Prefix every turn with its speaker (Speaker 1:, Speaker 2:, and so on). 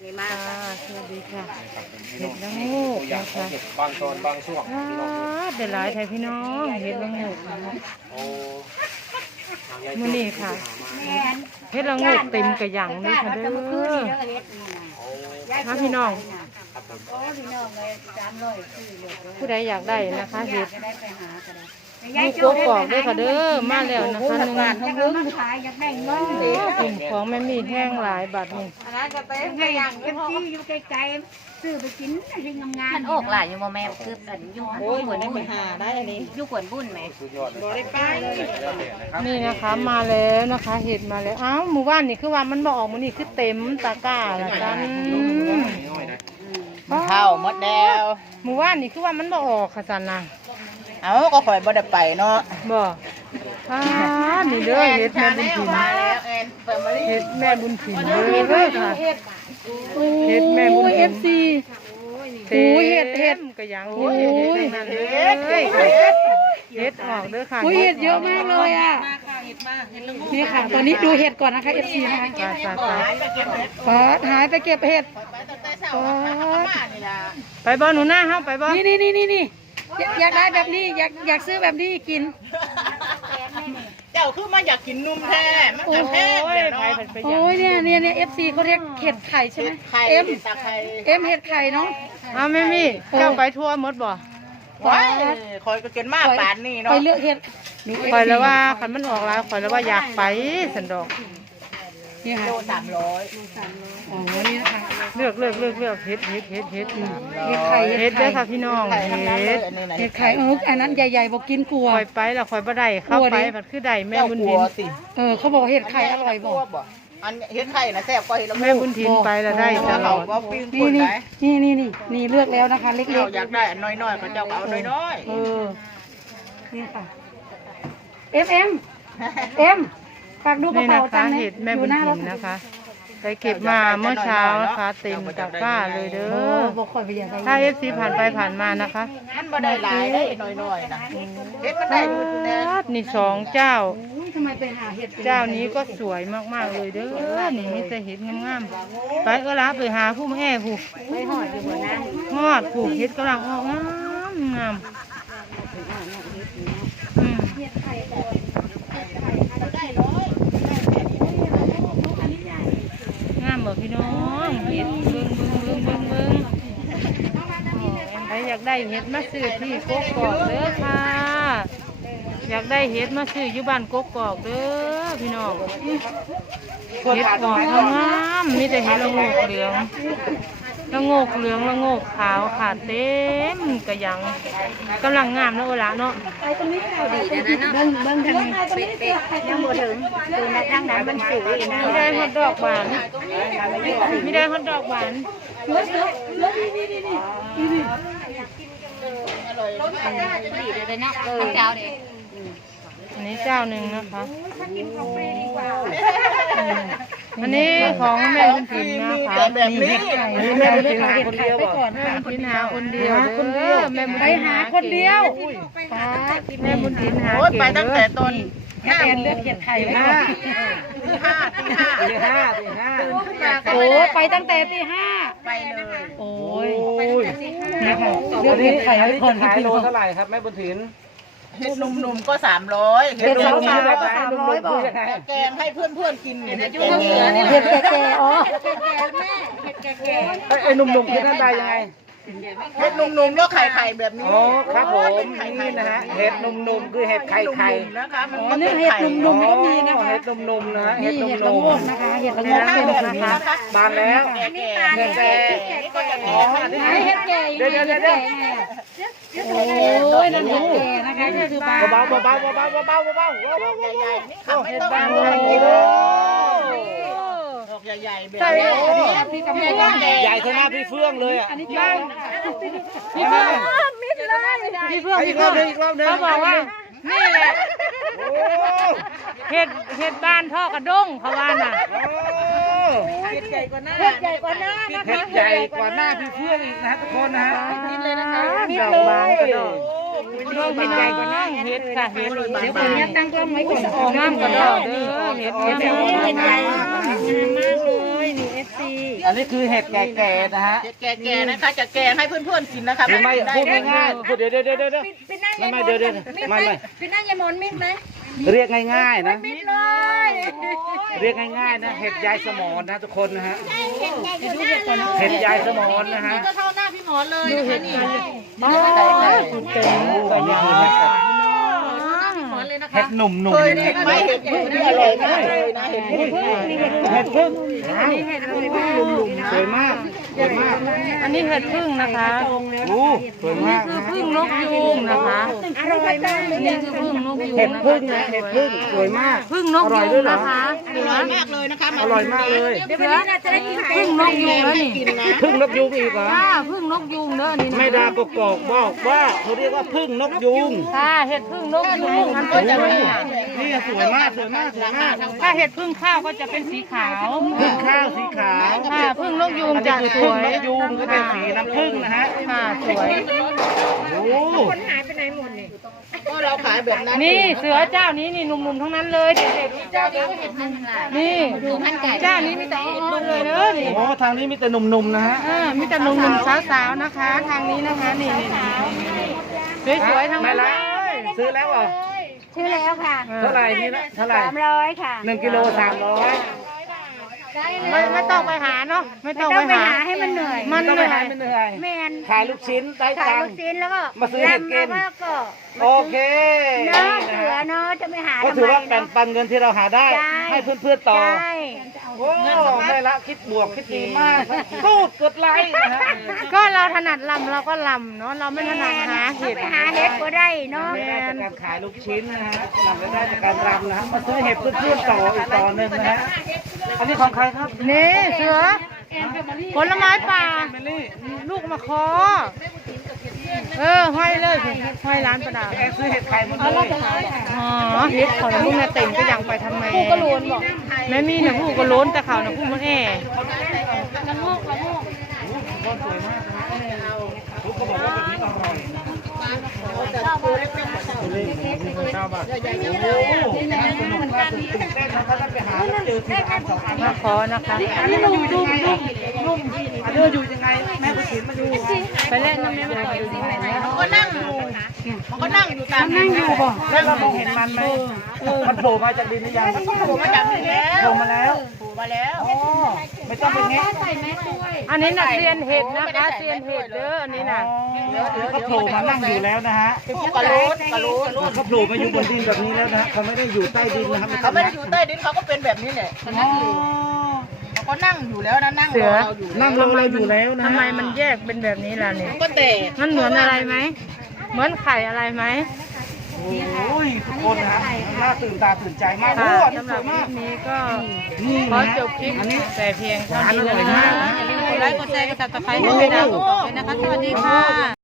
Speaker 1: สวัสดีค่ะเห็ดละงูกนะคะ
Speaker 2: บางตอนบางช่วง
Speaker 1: เดี๋ยวหลายไทยพี่น้องเห็ดละงูกมื้อนี้ค่ะเห็ดละงูกเต็มกระหยังเลยค่ะเด้อมาพี่น้องผู้ใดอยากได้นะคะเห็ดลูกกอกด้วยค่ะเด้อมาแล้วนะคะหนึ่งกลุ่มของแม่มีแห้งหลายบาทนี่
Speaker 3: ให้เอฟซีอยู่ไกลๆซื้อไปกินให้งามๆมันออกหลายอยู่บ่แม่คืออันอยู่หันอยู่หันไปหาได้อันนี้อยู่ขวนบุญไหมบ่ได้ป้ายเลย
Speaker 1: นี่นะคะมาแล้วนะคะเห็ดมาแล้วอ้าวหมู่บ้านนี่คือว่ามันบ่ออกมื้อนี้คือเต็มตะกร้าละจัน
Speaker 4: เข้าหมดแล้ว
Speaker 1: หมู่บ้านนี่คือว่ามันบ่ออกค่ะจันนะ
Speaker 4: เอาก็ข่อยบ่ได้ไปเนาะ
Speaker 1: บ่นี่เด้อเห็ดแม่บุญถิ่นเห็ดแม่บุญถิ่นเด้อค่ะเห็ดแม่บุญถิ่นโอ้ยเห็ดกระยังเห็ดออกเด้อค่ะ
Speaker 3: เห็ดเยอะมากเลยอ่ะนี่ค่ะตอนนี้ดูเห็ดก่อนนะคะ FC นะคะหายไปเก็บเห็ด
Speaker 1: ไปบ่หนูหน้าครับไปบ่
Speaker 3: นี่อยากได้แบบนี้อยากซื้อแบบนี้กิน
Speaker 4: เจ้าคือมาอยากกินนุ่มแท้มันกระแทกเลยเนาะ
Speaker 3: โอ้ยเนี่ย FC เขาเรียกเห็ดไข่ใช่ไหมเอ็มเห็ดไข่เนาะ
Speaker 1: เอาไม่มีเจ้าไปทั่วหมดบ่
Speaker 4: ว้ายคอยก็เกินมากป่านนี่เนาะ
Speaker 3: คอยเลือกเห็ด
Speaker 1: คอยแล้วว่าคันมันออกแล้วคอยแล้วว่าอยากไปสันดอก
Speaker 3: นี่ค่ะ
Speaker 4: โล300
Speaker 3: อ๋อนี่นะคะ
Speaker 1: เลือกเห็ดเ
Speaker 3: ไข่
Speaker 1: เห็ดเด้อค่ะพี่น้อง
Speaker 3: เห็ดไข่อันนั้นใหญ่ๆบอกกินกลัว
Speaker 1: คอยไปแล้วคอยบ่ได้เข้าไปมันคือได้แม่บุญถิ่น
Speaker 3: เขาบอกเห็ดไข่อร่อยบอก
Speaker 4: อันเห็ดไข่นะแซ่บกว่าเห็ดละ
Speaker 1: แม่บุญถิ่นไปแล้วได้ตลอด
Speaker 3: นี่เลือกแล้วนะคะเล็ก
Speaker 4: ๆอยากได้อันน้อยๆก็เจ้าเอาน้อย
Speaker 3: ๆนี่ค่ะเอ็มฝากดูกระเป๋าตังค์
Speaker 1: เห็ดแม่บุญถิ่นนะคะไปเก็บมาเมื่อเช้านะคะเต็มตะกร้าเลยเด้อถ้า FC ผ่านไปผ่านมานะคะ
Speaker 4: มันบ่ได้หลายได้น้อยๆนะเห็ดมันได้
Speaker 1: นี่2เจ้าเจ้านี้ก็สวยมากๆเลยเด้อนี่มีแต่เห็ดงามๆไปละไปหาผู้แม่ผู้
Speaker 3: ไปหอดอยู่บนนั้น
Speaker 1: หอดผู้เห็ดกำลังออกงามงามบ่พี่น้องเห็ดเบิ่งใครอยากได้เห็ดมาซื้อที่กกอกเด้อค่ะอยากได้เห็ดมาซื้ออยู่บ้านกกอกเด้อพี่น้องเห็ดออกงามมีแต่เห็ดละโงกเหลืองละโงกขาวขาดเต็มกระยังกำลังงามนะโอละเนาะ
Speaker 3: ดีนะเบิ้งทางนี้ยังบ่ถึงคือในทางนั้นมันสูงนะ
Speaker 1: ไม่ได้ฮอตดอกหวานไม่ได้ฮอตดอกหวาน
Speaker 3: นี่
Speaker 4: ดีเลยเนาะ
Speaker 3: เจ้าเด็ก
Speaker 1: อันนี้เจ้าหนึ่งนะคะอันนี้ของแม่บุญถิ่นนะคะ
Speaker 4: แบบนี้
Speaker 1: แม่บุญถิ่นหาคนเดียวบ่แม่บุญถิ่นหาคนเดียวแม่บุญ
Speaker 3: ไปหาคนเดียว
Speaker 1: แม่บุญถิ่นหา
Speaker 4: ไปตั้งแต่ตอน
Speaker 3: 5 เลือกเห็ดไข่ไว้ก่อนโอ้ไปตั้งแต่ตี 5ไปเลยโอ้ยนี่ค่ะเลือกเห็ดไข่ไว้ก่อน
Speaker 2: ขายโลเท่าไหร่ครับแม่บุญถิ่น
Speaker 4: เห็ดหนุ่มๆก็300
Speaker 3: เห็ดสาวๆก็300บอก
Speaker 4: แกงให้เพื่อนๆกินเนี่ย
Speaker 3: เห็ดแก่ๆอ๋อ
Speaker 4: เห็ดแก่
Speaker 2: ไอ้หนุ่มๆคือนั่นได้ยังไง
Speaker 4: เห็ดหนุ่มๆแล้วไข่แบบนี้
Speaker 2: อ๋อครับผมนี่นะฮะเห็ดหนุ่มๆคือเห็ดไข่
Speaker 4: นะคะ
Speaker 3: มันเห็ดหนุ่มๆก็มีนะคะ
Speaker 2: เห็ดหนุ่มๆนะ
Speaker 3: เห็ดละโงกนะคะเห็ดละโงก
Speaker 4: นะคะ
Speaker 2: บานแล้ว
Speaker 4: เห็ดแก่ก็จะแก่
Speaker 3: เห็ดแก่เดี๋ยวโอ้ยนั่นเห็ดแก่นะคะนี่คือบ้า
Speaker 2: เบาใหญ่
Speaker 4: ๆทำไม่ต้องใหญ่ๆแบบนี้
Speaker 2: ใหญ่เท่าหน้าพี่เฟื่องเลยอ่ะ
Speaker 3: พี่เฟื่องมิดเลย
Speaker 2: พี่เฟื่องอีกรอบนึง
Speaker 1: เขาบอกว่านี่แหละเห็ดบ้านพ่อกระด้งเขาว่าน่ะ
Speaker 4: เห็ดใหญ่กว่าหน้า
Speaker 3: นะคะ
Speaker 2: เห็ดใหญ่กว่าหน้าพี่เฟื่องอีกนะทุกคนนะฮะ
Speaker 4: นิดเลยนะคะ
Speaker 3: นิดเลย
Speaker 1: เห็ดใหญ่กว่าหน้าเห็ดค่ะเห็ด
Speaker 3: เดี๋ยวผมเนี่ยตั้งกล้องไว้ก่อน
Speaker 1: ออกงามกว่าดอกเด้อเห็ดใหญ่มากเลยนี่
Speaker 3: FC
Speaker 2: อันนี้คือเห็ดแก่ๆนะฮะ
Speaker 4: แก่ๆนะคะจะแกงให้เพื่อนๆกินนะคะ
Speaker 2: หรือไม่พูดง่ายๆพูดเดี๋ยวไม่เดี๋ยวไม่
Speaker 3: พี่นั่งยายมนมิดไหม
Speaker 2: เรียกง่ายๆนะ
Speaker 3: มิดเลย
Speaker 2: เรียกง่ายๆนะเห็ดยายสมอนนะทุกคนนะฮะเห็ดยายสมอนนะฮะ
Speaker 4: ก็เท่าหน้าพี่หมอเลยนะคะนี่
Speaker 1: บ้าคุณเต็มตัวใหญ่
Speaker 4: หมอเลยนะคะ
Speaker 2: เห็ดหนุ่ม
Speaker 4: เคยได้ไหมเห็ดพึ่งนี่อร่อยมากเลยนะเห็ดพึ่ง
Speaker 2: เห็ดพึ่ง
Speaker 1: สวยมาก
Speaker 2: สวยมาก
Speaker 1: อันนี้เห็ดพึ่งนะคะ
Speaker 2: โอ้สวยมาก
Speaker 1: คือพึ่งนกยูงนะคะนี่คือพึ่งนกยูง
Speaker 2: เห็ด
Speaker 1: นะ
Speaker 2: พึ่ง
Speaker 1: คะ
Speaker 2: นะเห็ดพึ่งสวยมาก
Speaker 1: พึ่งนกยูงนะคะ
Speaker 4: อร่อยมากเลยนะคะ
Speaker 2: อร่อยมากเลย
Speaker 1: เดี๋ยววันนี้เราจะได้กินพึ่งนกยูงแล้วนี่
Speaker 4: กินนะ
Speaker 2: พึ่งนกยูงอีกเหรอ
Speaker 1: ค่ะพึ่งนกยูงเด้อนี่นะ
Speaker 2: ไม่ดากกอกบอกว่าเขาเรียกว่าพึ่งนกยูง
Speaker 1: ค่ะเห็ดพึ่งนกยูงมันก็จะมีน่ะ
Speaker 2: นี่สวยมากสวยมากสวยมาก
Speaker 1: ถ้าเห็ดพึ่งข้าวก็จะเป็นสีขาว
Speaker 2: พึ่งข้าวสีขาว
Speaker 1: ค่ะพึ่งนกยูง
Speaker 2: อัน
Speaker 1: จะ
Speaker 2: นี้คือ
Speaker 1: ส
Speaker 2: พึ่ง
Speaker 1: วย
Speaker 2: นกยูงก็เป็นสีน้ำผึ้งนะฮะ
Speaker 1: ค่ะสวย
Speaker 2: โอ้
Speaker 4: ก็เราขายแบบนั้น
Speaker 1: นี่เสือเจ้านี้นี่หนุ่มๆทั้งนั้นเลยเด็กๆเจ้านี้ก็เห็ดพึ่งนี่เจ้านี้มีแต่อ้อนๆเลยเด้อนี่
Speaker 2: โหทางนี้มีแต่หนุ่มๆนะฮะ
Speaker 1: มีแต่หนุ่มๆสาวๆนะคะ ทางนี้นะคะนี่สวยๆทั้งนั้นเลย
Speaker 2: ซื้อแล้วเหรอ
Speaker 3: ชื่อแล้วค่ะ
Speaker 2: เท่าไหร่นี่นะเท่าไหร่
Speaker 3: 300ค่ะ
Speaker 2: 1 กิโล 300
Speaker 1: ไม่ต้องไปหาเนาะไม่ต้อง
Speaker 3: ต้อง
Speaker 1: ไป
Speaker 3: ไป
Speaker 1: หา
Speaker 3: หาให้มันเหนื่อย
Speaker 1: มัน
Speaker 2: ต้อง
Speaker 1: เห
Speaker 2: ไป
Speaker 1: นื่อ
Speaker 2: หาย ไม่เหนื่อย
Speaker 3: แมน
Speaker 2: ขายลูกชิ้นได้
Speaker 3: ขาย
Speaker 2: ตัง
Speaker 3: ลู
Speaker 2: ค์
Speaker 3: กชิ้นแล้วก็
Speaker 2: มาซื้อเห็ดกิน
Speaker 3: แล้วก็
Speaker 2: โอเค
Speaker 3: เนาะ
Speaker 2: นี่
Speaker 3: เสือ
Speaker 2: นะฮะ
Speaker 3: เนาะจะไปหา
Speaker 2: ก็
Speaker 3: ทำ
Speaker 2: ถือ
Speaker 3: ไม
Speaker 2: ว่าแบ่ง
Speaker 3: เนาะ
Speaker 2: ปันเงินที่เราหาได้
Speaker 3: ใช่
Speaker 2: ให้เพื่อนๆต่อ
Speaker 3: ใช่
Speaker 2: โอ้ได้ละคิดบวกคิดดีมากสู้กดไลค์นะฮะ
Speaker 1: ก็เราถนัดลำเราก็ลำเนาะเราไม่ถนัดหาเห็ด
Speaker 3: ไปหาเห็ดก็ได้เนาะ
Speaker 2: ไม่ได้จากการขายลูกชิ้นนะฮะหลังจากได้จากการรำนะฮะมาซื้อเห็ดเพื่อนๆต่ออีกต่อหนึ่งนะฮะอันนี้ของใครครับ
Speaker 1: นี่เสือผลไม้ป่าลูกมะคอห้อยเลยห้อยร้านประดา
Speaker 2: แอนซื้อเห็ดไข่หมดเลย
Speaker 1: อ๋อเฮ็ดเขาลูกน่ะเต็มก็ยังไปทำไมผู้ก็ล้นบอกแม่มีนะผู้ก็ล้นแต่เขานะผู้มันแอ่
Speaker 2: คนสวยมากนะฮะทุกคนบอกว่าแบบนี้อร่อย9 บาทโอ้น่าสนุกน่าตื่นเต้นนะถ้าได้ไปหาแล้วเจอทีละอัน2 อัน
Speaker 1: มะคอนะคะ
Speaker 2: อันนี้นุ่มยังไงนุ่มอันนี้อยู่ยังไงแม่ไปถินมาดู
Speaker 1: ไปเล่นน้ำแม่มาต่อยดูสิ
Speaker 4: มันก็นั่งอยู่มันก็นั่งอยู่ตาม
Speaker 1: นั่งอยู่บ่
Speaker 2: แล้วเรามองเห็นมันไหมมันโผล่มาจากดินหรือยัง
Speaker 4: โผล่มาจากนี่แล้ว
Speaker 2: โผล่มาแล้ว
Speaker 4: โผล่มาแล้ว
Speaker 2: อ๋อไม่ต้องไปแงะ
Speaker 1: อันนี้น่ะเซียนเห็ดนะคะเซียนเห็ดเด้ออันนี้น่ะ
Speaker 2: เขาโผล่มานั่งอยู่แล้วนะฮะ
Speaker 4: กระโลดกระโลด
Speaker 2: เขาโผล่มาอยู่บนดินแบบนี้แล้วนะฮะเขาไม่ได้อยู่ใต้ดินนะครับ
Speaker 4: เขาไม่ได้อยู่ใต้ดินเขาก็เป็นแบบนี้แหละ
Speaker 2: อ๋อ
Speaker 4: เขาก็นั่งอยู่แล้วนะนั่งรอเราอยู่
Speaker 2: นั่งรอเราอยู่แล้วนะ
Speaker 1: ทำไมมันแยกเป็นแบบนี้ล่ะเนี่ย
Speaker 4: ก็แต่
Speaker 1: มันเหมือนอะไรไหมเหมือนไข่อะไรไหม
Speaker 2: โอ้ยทุกคนนะฮะน่าตื่นตาตื่นใจมากโอ้
Speaker 1: ค่ะ
Speaker 2: อันนี้
Speaker 1: สำห
Speaker 2: ส
Speaker 1: รั
Speaker 2: ว
Speaker 1: บ
Speaker 2: ย
Speaker 1: คลิ
Speaker 2: มาก
Speaker 1: ปนี้ก็
Speaker 2: นี่
Speaker 1: ขอ
Speaker 2: นะ
Speaker 1: จบคลิป
Speaker 2: อันนี้
Speaker 1: แต่เพียงเท่า
Speaker 2: อ
Speaker 1: นี้
Speaker 2: ร่อย
Speaker 1: นะ
Speaker 2: มาก
Speaker 1: คะ
Speaker 2: นะ
Speaker 1: อย่าลืมกดไลค์กดแชร์กดซับสไครต์ให้ด้วยนะคะสวัสดีค่ะ